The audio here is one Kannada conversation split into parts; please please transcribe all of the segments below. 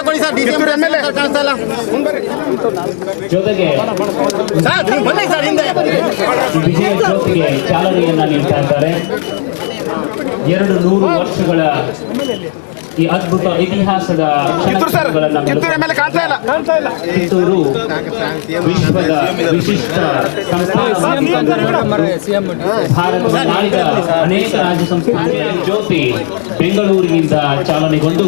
ಕೊಡಿ ಸರ್ ಕಾಣಿಸ್ತಾ ಇಲ್ಲ ಜೊತೆಗೆ ಸರ್ ನೀವು ಬನ್ನಿ ಸರ್ ಹಿಂದೆ. ವಿಜಯ ಜ್ಯೋತಿಗೆ ಚಾಲನೆಯನ್ನ ನೀಡ್ತಾ ಇದ್ದಾರೆ. ಎರಡು ನೂರು ವರ್ಷಗಳ ಈ ಅದ್ಭುತ ಇತಿಹಾಸದ ಕಿತ್ತೂರು ವಿಶ್ವದ ವಿಶಿಷ್ಟ ಭಾರತದ ನಾಡಿದ ಅನೇಕ ರಾಜ್ಯ ಸಂಸ್ಥೆಗಳ ಜ್ಯೋತಿ ಬೆಂಗಳೂರಿನಿಂದ ಚಾಲನೆಗೊಂಡು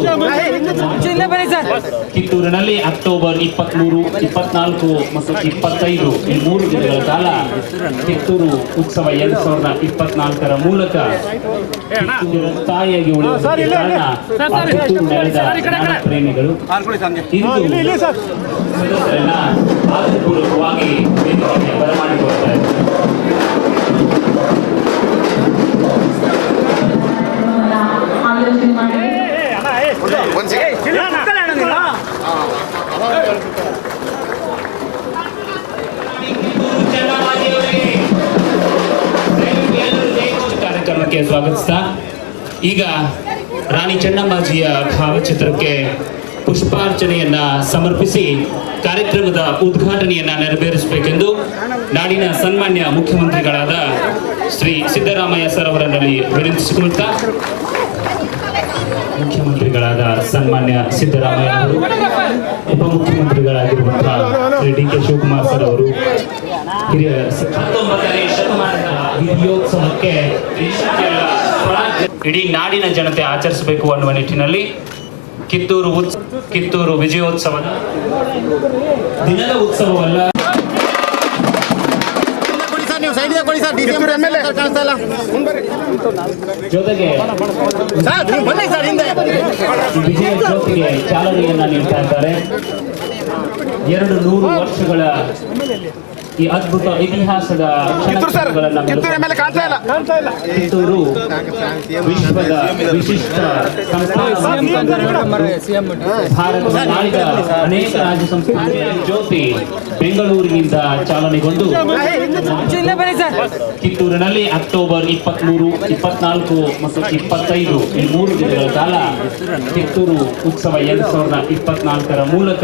ಕಿತ್ತೂರಿನಲ್ಲಿ ಅಕ್ಟೋಬರ್ ಇಪ್ಪತ್ಮೂರು ಇಪ್ಪತ್ನಾಲ್ಕು ಮತ್ತು ಇಪ್ಪತ್ತೈದು ಈ ಮೂರು ದಿನಗಳ ಕಾಲ ಕಿತ್ತೂರು ಉತ್ಸವ ಎರಡ್ ಸಾವಿರದ ಇಪ್ಪತ್ನಾಲ್ಕರ ಮೂಲಕ ತಾಯಿಯಾಗಿ ಜ್ಞಾನ ಪ್ರೇಮಿಗಳು. ಇಂದು ಸ್ವಾಗತಿಸ್ತಾ. ಈಗ ರಾಣಿ ಚೆನ್ನಮ್ಮಾಜಿಯ ಭಾವಚಿತ್ರಕ್ಕೆ ಪುಷ್ಪಾರ್ಚನೆಯನ್ನ ಸಮರ್ಪಿಸಿ ಕಾರ್ಯಕ್ರಮದ ಉದ್ಘಾಟನೆಯನ್ನ ನೆರವೇರಿಸಬೇಕೆಂದು ನಾಡಿನ ಸನ್ಮಾನ್ಯ ಮುಖ್ಯಮಂತ್ರಿಗಳಾದ ಶ್ರೀ ಸಿದ್ದರಾಮಯ್ಯ ಸರ್ ಅವರನ್ನಲ್ಲಿ ವಿನಂತಿಸಿಕೊಳ್ತಾ ಮುಖ್ಯಮಂತ್ರಿಗಳಾದ ಸನ್ಮಾನ್ಯ ಸಿದ್ದರಾಮಯ್ಯ ಅವರು, ಉಪಮುಖ್ಯಮಂತ್ರಿಗಳಾಗಿರುವಂತಹ Shri D K Shivakumar sir ಅವರು, ಹಿರಿಯ ಹತ್ತೊಂಬತ್ತನೇ ಸ್ವರಾಜ್ಯ ಇಡೀ ನಾಡಿನ ಜನತೆ ಆಚರಿಸಬೇಕು ಅನ್ನುವ ನಿಟ್ಟಿನಲ್ಲಿ ಕಿತ್ತೂರು ಉತ್ಸ ಕಿತ್ತೂರು ವಿಜಯೋತ್ಸವ ದಿನದ ಉತ್ಸವವಲ್ಲ. ಜೊತೆಗೆ ಸರ್ ನೀವು ಸರ್ ಹಿಂದೆ. ಈ ವಿಜಯ ಜ್ಯೋತಿಗೆ ಚಾಲನೆಯನ್ನ ನೀಡ್ತಾ ಇದ್ದಾರೆ. ಎರಡು ನೂರು ವರ್ಷಗಳ ಈ ಅದ್ಭುತ ಇತಿಹಾಸದ ಕಿತ್ತೂರು ವಿಶ್ವದ ವಿಶಿಷ್ಟ ಭಾರತದ ನಾಡಿದ ಅನೇಕ ರಾಜ್ಯ ಸಂಸ್ಥೆಗಳ ಜ್ಯೋತಿ ಬೆಂಗಳೂರಿನಿಂದ ಚಾಲನೆಗೊಂಡು ಕಿತ್ತೂರಿನಲ್ಲಿ ಅಕ್ಟೋಬರ್ ಇಪ್ಪತ್ಮೂರು ಇಪ್ಪತ್ನಾಲ್ಕು ಮತ್ತು ಇಪ್ಪತ್ತೈದು ಈ ಮೂರು ದಿನಗಳ ಕಾಲ ಕಿತ್ತೂರು ಉತ್ಸವ ಎರಡು ಸಾವಿರದ ಇಪ್ಪತ್ನಾಲ್ಕರ ಮೂಲಕ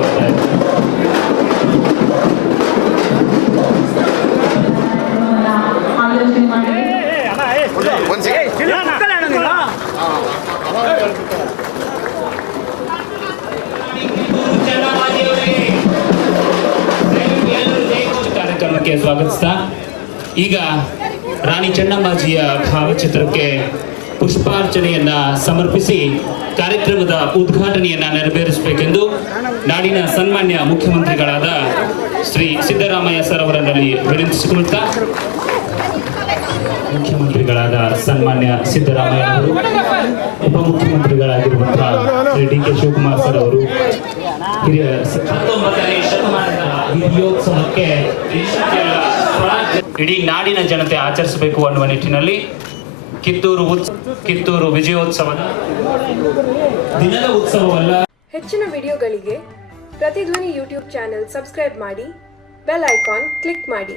ಸ್ವಾಗತಿಸ್ತಾ. ಈಗ ರಾಣಿ ಚೆನ್ನಮ್ಮಾಜಿಯ ಭಾವಚಿತ್ರಕ್ಕೆ ಪುಷ್ಪಾರ್ಚನೆಯನ್ನ ಸಮರ್ಪಿಸಿ ಕಾರ್ಯಕ್ರಮದ ಉದ್ಘಾಟನೆಯನ್ನ ನೆರವೇರಿಸಬೇಕೆಂದು ನಾಡಿನ ಸನ್ಮಾನ್ಯ ಮುಖ್ಯಮಂತ್ರಿಗಳಾದ ಶ್ರೀ ಸಿದ್ದರಾಮಯ್ಯ ಸರ್ ಅವರಲ್ಲಿ ವಿನಂತಿಸಿಕೊಳ್ತಾ ಮುಖ್ಯಮಂತ್ರಿಗಳಾದ ಸನ್ಮಾನ್ಯ ಸಿದ್ದರಾಮಯ್ಯ ಅವರು ಉಪಮುಖ್ಯಮಂತ್ರಿಗಳಾಗಿರುವಂತಹ ಡಿ ಕೆ ಶಿವಕುಮಾರ್ ಸರ್ ಅವರು, ಹಿರಿಯ ಶತಮಾನದ ಸ್ವರಾಜ್ಯ ಇಡೀ ನಾಡಿನ ಜನತೆ ಆಚರಿಸಬೇಕು ಅನ್ನುವ ನಿಟ್ಟಿನಲ್ಲಿ ಕಿತ್ತೂರು ಕಿತ್ತೂರು ವಿಜಯೋತ್ಸವ ದಿನದ ಉತ್ಸವವಲ್ಲ. ಹೆಚ್ಚಿನ ವಿಡಿಯೋಗಳಿಗೆ ಪ್ರತಿಧ್ವನಿ ಯೂಟ್ಯೂಬ್ ಚಾನೆಲ್ ಸಬ್ಸ್ಕ್ರೈಬ್ ಮಾಡಿ, ಬೆಲ್ ಐಕಾನ್ ಕ್ಲಿಕ್ ಮಾಡಿ.